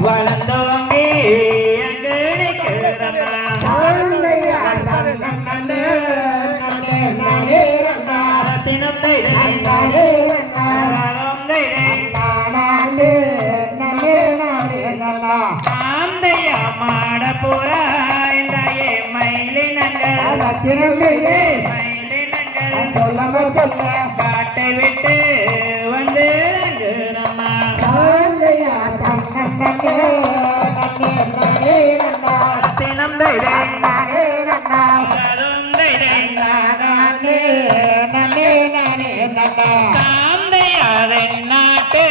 வளர்ந்தோங்கி மாடப்புற மயிலினங்கள் சொல்ல காட்டை விட்டு வந்து நாட்டு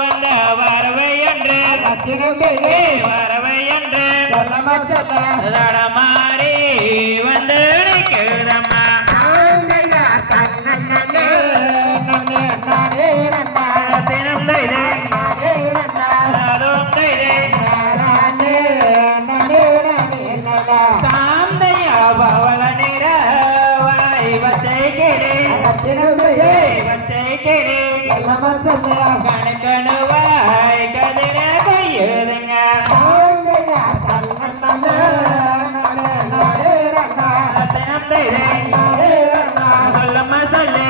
வந்த வரவை என்று வரவை என்று மாறி வந்து நிற்கிறம்மா சாந்தையா பவள நிற வாய் வச்சை கேடு கணக்கணுவாய் கதிர கையுதுங்க சொல்லம்மா சொல்லு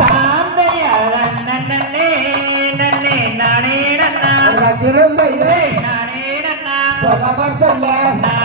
சாந்தையா நன்னே நன்னே நானே நன்னா நானே நன்னா சொல்ல